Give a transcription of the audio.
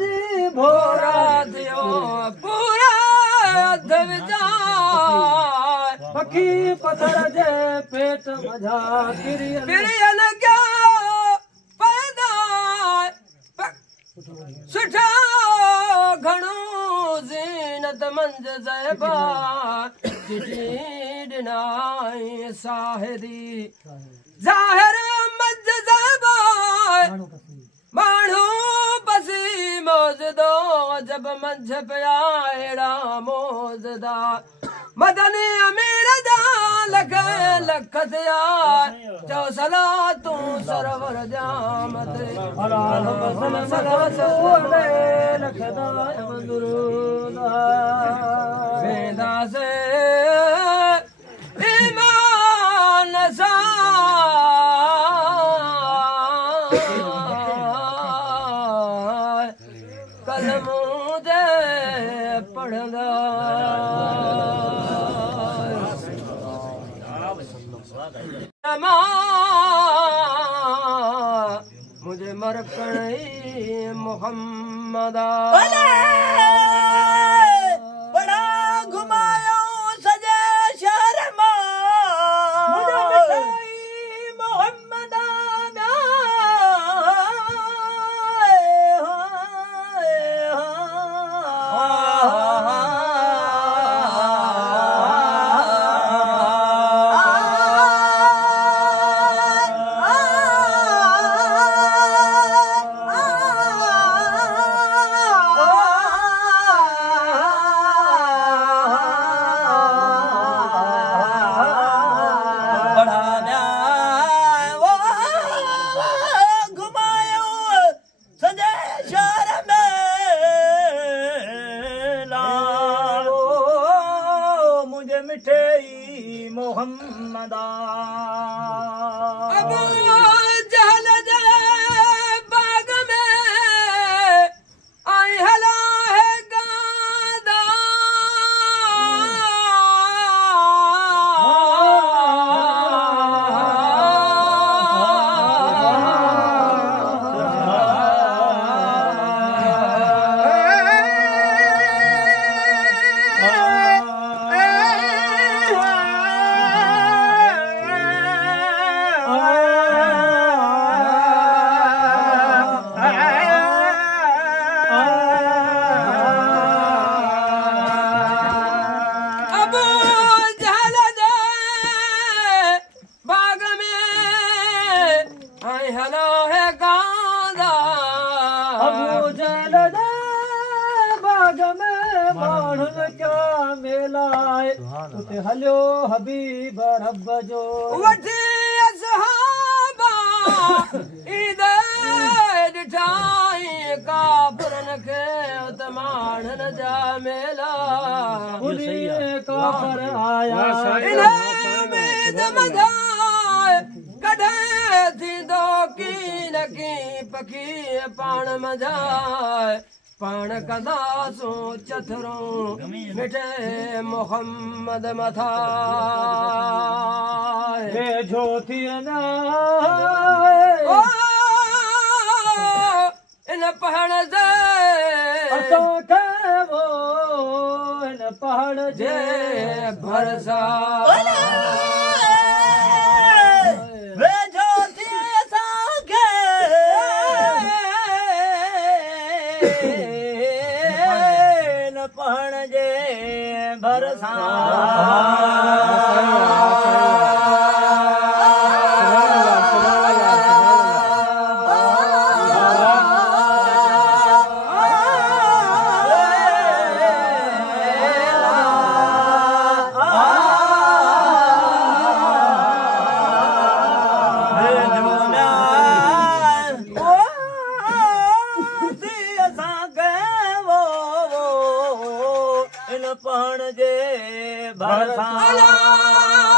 जी भोरा दियो पूरा विचार पखी पत्थर जे पेट मझा पिरियन क्या पैदा सुठा घणो ज़ीनत मंज ज़ैबा चिठी ॾिनाई साहिरी ज़ाहिर मंज ज़ैबा माण्हू बसी मौजदो जब मंझ पिया अहिड़ा मौजदा मदनी अमीर जा लख लख थिया चओ सला तूं सरवर जामत वेंदासे ईमान सां कलमूं ते पढ़ंदा मुझे मरकणी मोहम्मदा बड़ा घुमायो सजे शहर मां मोहम्मदा मोहम्मदा अबू जहल जे बाग में आई हला है गादा हलो है गांदा अबू जहल जे बाग में माण्हुनि क्या मेलाए उते हलियो हबीब रब जो वठी असहाबा ईद ॾिठाई काफ़रनि खे उते माण्हुनि जा मेला उनी काफ़र आया इन्हें मधाए कॾहिं थींदो की न की पखी पाण मजाए पाण कंदासूं चथरूं मिठे मोहम्मद मथा हे ज्योति ना इन पहाड़ जे असांखे वो इन पहाड़ जे भरसा पहण जे भरसा पहण जे भरसा